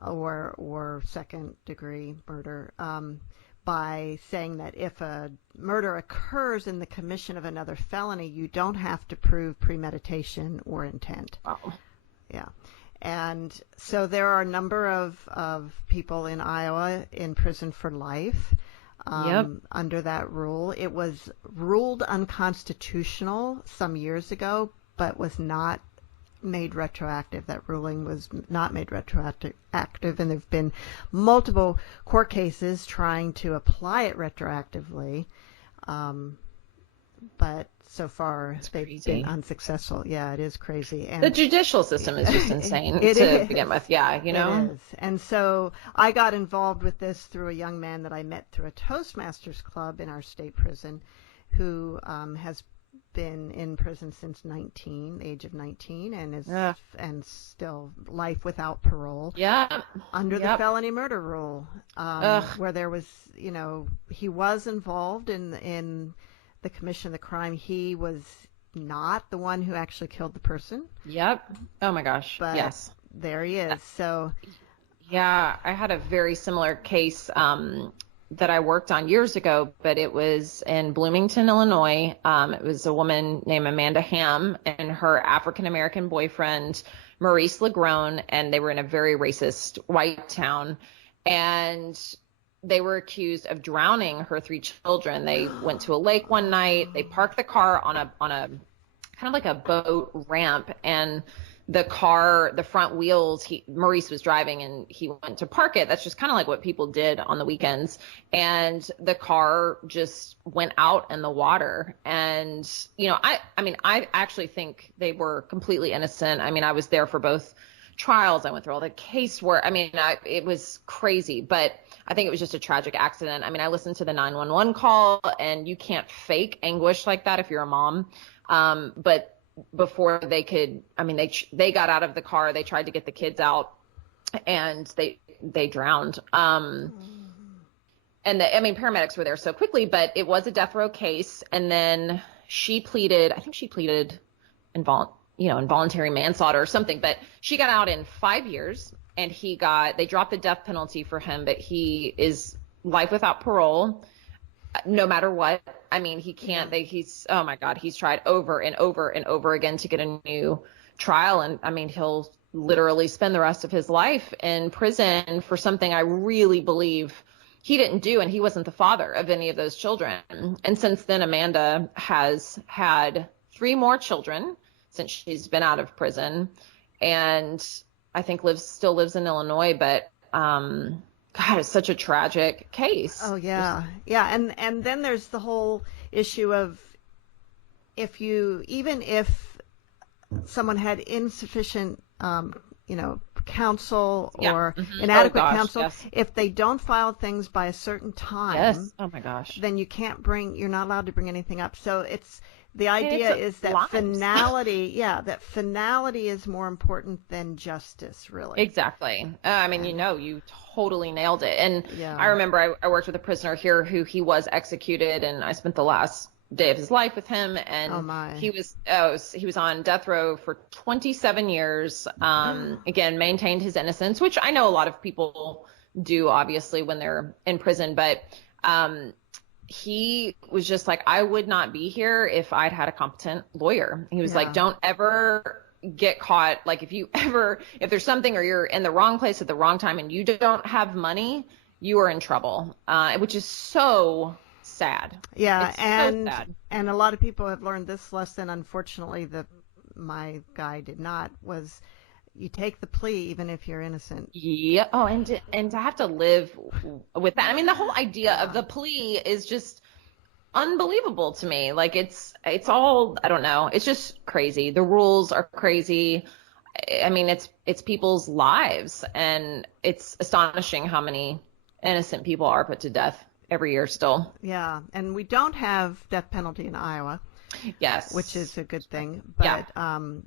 or second-degree murder, by saying that if a murder occurs in the commission of another felony, you don't have to prove premeditation or intent. wow. Yeah. And so there are a number of people in Iowa in prison for life under that rule. It was ruled unconstitutional some years ago, but was not made retroactive. That ruling was not made retroactive, and there have been multiple court cases trying to apply it retroactively, but so far they've been unsuccessful. Yeah, it is crazy. And the judicial system is just insane begin with. Yeah, you know. It is. And so I got involved with this through a young man that I met through a Toastmasters club in our state prison, who has been in prison since the age of 19, and is and still life without parole. Yeah. Under the felony murder rule, where there was, he was involved in the commission of the crime. He was not the one who actually killed the person. Yep. Oh my gosh. But yes. There he is. So yeah, I had a very similar case that I worked on years ago, but it was in Bloomington, Illinois. It was a woman named Amanda Ham and her African-American boyfriend, Maurice Legrone, and they were in a very racist white town. And they were accused of drowning her 3 children. They went to a lake one night. They parked the car on a kind of like a boat ramp, and the car, the front wheels, Maurice was driving and he went to park it. That's just kind of like what people did on the weekends. And the car just went out in the water. And, I actually think they were completely innocent. I mean, I was there for both trials. I went through all the casework. I mean, it was crazy, but I think it was just a tragic accident. I mean, I listened to the 911 call, and you can't fake anguish like that if you're a mom. But before they could, they got out of the car, they tried to get the kids out, and they drowned. And paramedics were there so quickly, but it was a death row case. And then she pleaded involuntary manslaughter or something, but she got out in 5 years, and they dropped the death penalty for him, but he is life without parole no matter what. I mean, he can't, oh my God, he's tried over and over and over again to get a new trial. And I mean, he'll literally spend the rest of his life in prison for something I really believe he didn't do. And he wasn't the father of any of those children. And since then, Amanda has had 3 more children since she's been out of prison, and I think still lives in Illinois, but, God, it's such a tragic case. Oh yeah. Yeah. And then there's the whole issue of even if someone had insufficient, counsel or inadequate counsel, if they don't file things by a certain time, oh my gosh, then you're not allowed to bring anything up. So the idea is that finality, that finality is more important than justice, really. Exactly. You totally nailed it. And I remember I worked with a prisoner here who he was executed, and I spent the last day of his life with him, and he was on death row for 27 years. Again, maintained his innocence, which I know a lot of people do, obviously, when they're in prison, but he was just like, I would not be here if I'd had a competent lawyer. He was Yeah. like, don't ever get caught. Like if there's something or you're in the wrong place at the wrong time and you don't have money, you are in trouble, which is so sad. Yeah, It's so sad. and a lot of people have learned this lesson. Unfortunately, my guy did not. Was you take the plea even if you're innocent. Yeah. Oh, and to have to live with that. I mean, the whole idea of the plea is just unbelievable to me. Like it's all, I don't know. It's just crazy. The rules are crazy. I mean, it's people's lives, and it's astonishing how many innocent people are put to death every year still. Yeah, and we don't have death penalty in Iowa. Yes. Which is a good thing. Yeah.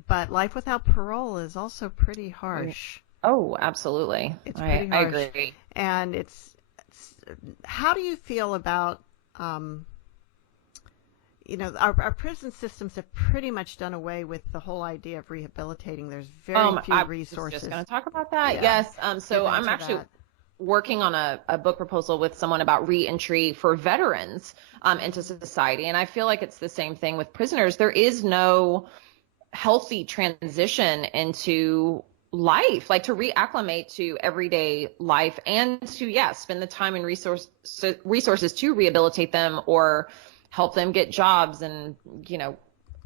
But life without parole is also pretty harsh. Oh, absolutely. It's pretty harsh. I agree. And it's how do you feel about, our prison systems have pretty much done away with the whole idea of rehabilitating. There's very few resources. I was just going to talk about that. Yeah. Yes. So I'm actually working on a book proposal with someone about reentry for veterans into society. And I feel like it's the same thing with prisoners. There is no healthy transition into life, like to reacclimate to everyday life and to, spend the time and resources to rehabilitate them or help them get jobs and,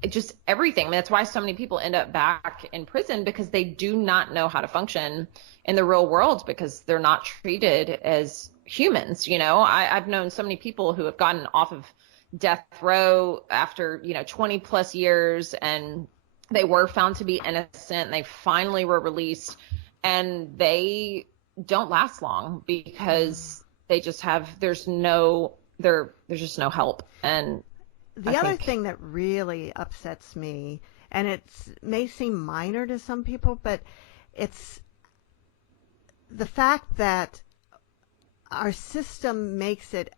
just everything. I mean, that's why so many people end up back in prison, because they do not know how to function in the real world because they're not treated as humans. I've known so many people who have gotten off of death row after, 20 plus years, and they were found to be innocent, and they finally were released, and they don't last long because they just there's just no help. And the other thing that really upsets me, and it may seem minor to some people, but it's the fact that our system makes it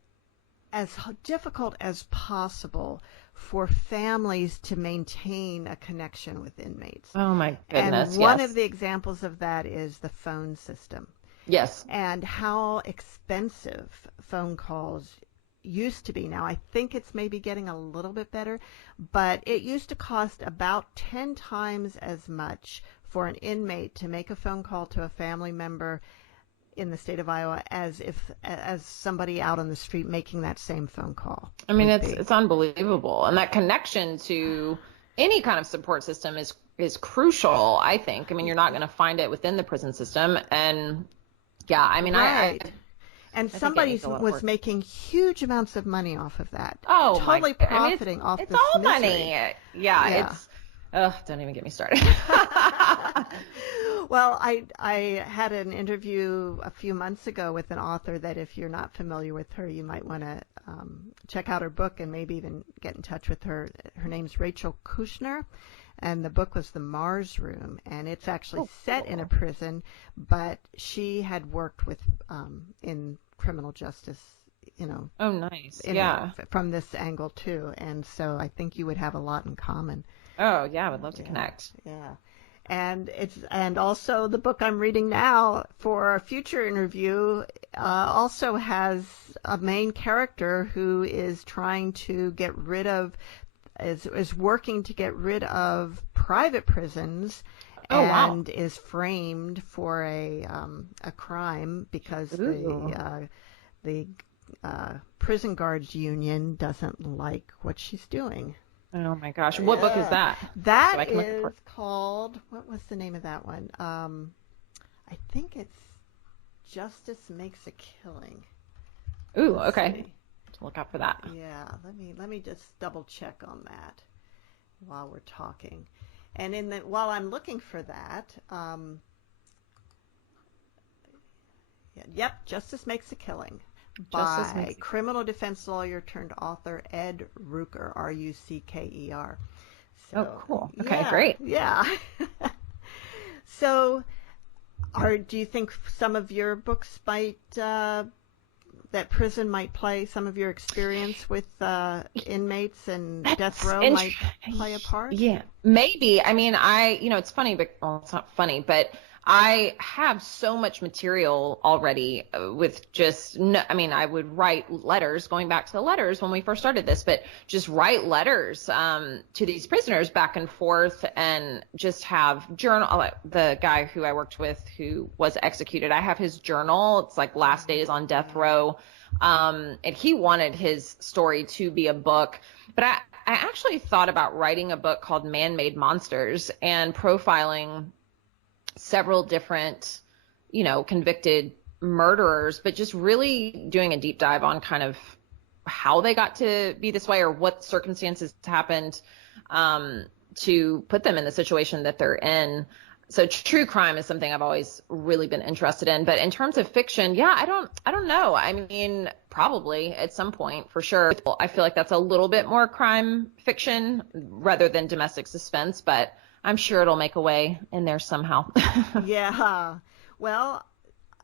as difficult as possible for families to maintain a connection with inmates. Oh my goodness. And one of the examples of that is the phone system. Yes. And how expensive phone calls used to be. Now, I think it's maybe getting a little bit better, but it used to cost about 10 times as much for an inmate to make a phone call to a family member in the state of Iowa as somebody out on the street making that same phone call. I mean, it's unbelievable. And that connection to any kind of support system is crucial, I think. I mean, you're not going to find it within the prison system. And yeah, I mean, right. And I somebody was making huge amounts of money off of that. Oh, totally profiting off this misery. It's all money. Yeah. Don't even get me started. Well, I had an interview a few months ago with an author that, if you're not familiar with her, you might want to check out her book and maybe even get in touch with her. Her name's Rachel Kushner, and the book was The Mars Room, and it's actually set in a prison, but she had worked with in criminal justice, Oh, nice. from this angle too, and so I think you would have a lot in common. Oh yeah, I would love to connect. Yeah. And also the book I'm reading now for a future interview also has a main character who is trying to is working to get rid of private prisons. And is framed for a crime because the prison guards union doesn't like what she's doing. Oh my gosh. What book is that? That is called, what was the name of that one? I think it's Justice Makes a Killing. Ooh, okay. To look out for that. Yeah, let me just double check on that while we're talking. And while I'm looking for that, Justice Makes a Killing by criminal defense lawyer turned author Ed Rucker, Rucker. So, cool. Okay, great. Yeah. So, do you think some of your books might that prison might play, some of your experience with inmates and death row might play a part? Yeah, maybe. I mean, it's funny, but it's not funny, but I have so much material already with just, no, I mean, I would write letters, going back to the letters when we first started this, but just write letters to these prisoners back and forth, and just have journal. The guy who I worked with who was executed, I have his journal. It's like last days on death row. And he wanted his story to be a book, but I actually thought about writing a book called Man-Made Monsters and profiling several different, convicted murderers, but just really doing a deep dive on kind of how they got to be this way, or what circumstances happened to put them in the situation that they're in. So true crime is something I've always really been interested in. But in terms of fiction, yeah, I don't know. I mean, probably at some point, for sure. I feel like that's a little bit more crime fiction rather than domestic suspense, but I'm sure it'll make a way in there somehow. Yeah. Well,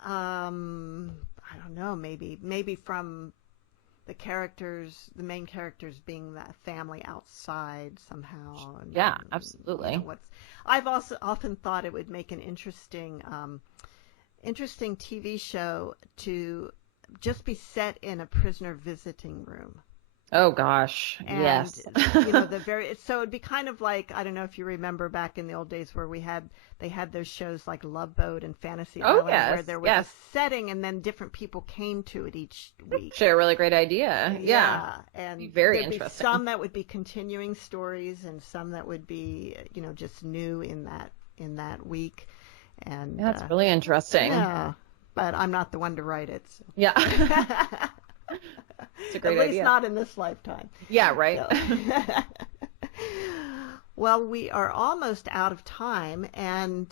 I don't know, maybe from the main characters being that family outside somehow. And, yeah, absolutely. I've also often thought it would make an interesting TV show to just be set in a prisoner visiting room. Oh gosh, and, yes. So it'd be kind of like, I don't know if you remember back in the old days where they had those shows like Love Boat and Fantasy Island, where there was a setting and then different people came to it each week. Actually, a really great idea. Yeah. And very there'd interesting. Be some that would be continuing stories, and some that would be, just new in that week. And that's really interesting. Yeah, but I'm not the one to write it. So. Yeah. It's a great idea. At least not in this lifetime. Yeah, right. So. Well, we are almost out of time, and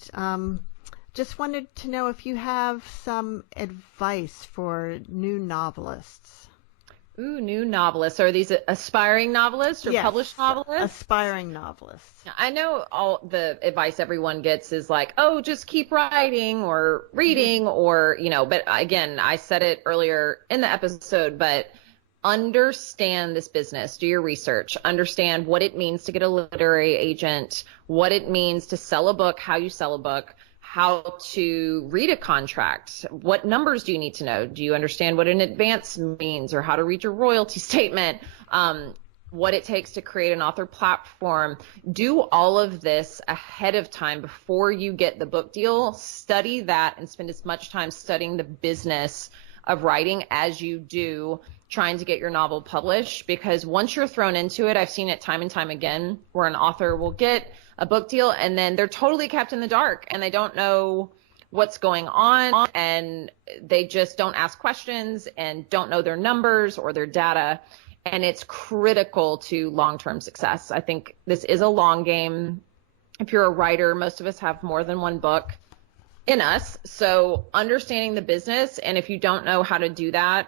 just wanted to know if you have some advice for new novelists. Ooh, new novelists. Are these aspiring novelists or published novelists? Aspiring novelists. I know all the advice everyone gets is like, oh, just keep writing or reading or, but again, I said it earlier in the episode, but understand this business, do your research, understand what it means to get a literary agent, what it means to sell a book, how you sell a book, how to read a contract, what numbers do you need to know? Do you understand what an advance means, or how to read your royalty statement? What it takes to create an author platform. Do all of this ahead of time before you get the book deal. Study that and spend as much time studying the business of writing as you do trying to get your novel published, because once you're thrown into it, I've seen it time and time again where an author will get a book deal and then they're totally kept in the dark and they don't know what's going on, and they just don't ask questions and don't know their numbers or their data. And it's critical to long-term success. I think this is a long game. If you're a writer, most of us have more than one book in us. So understanding the business, and if you don't know how to do that,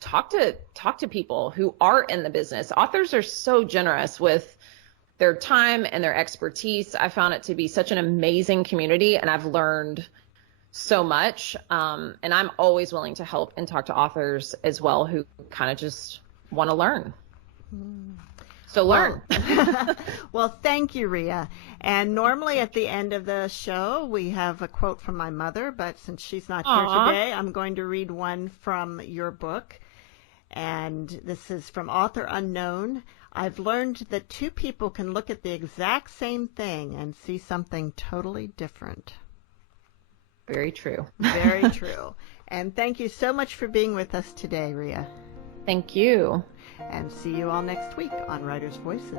talk to people who are in the business. Authors are so generous with their time and their expertise. I found it to be such an amazing community, and I've learned so much. And I'm always willing to help and talk to authors as well who kind of just want to learn. So learn. Well, thank you, Rea. And normally at the end of the show, we have a quote from my mother, but since she's not here today, I'm going to read one from your book. And this is from Author Unknown. I've learned that two people can look at the exact same thing and see something totally different. Very true. Very true. And thank you so much for being with us today, Rea. Thank you. And see you all next week on Writers' Voices.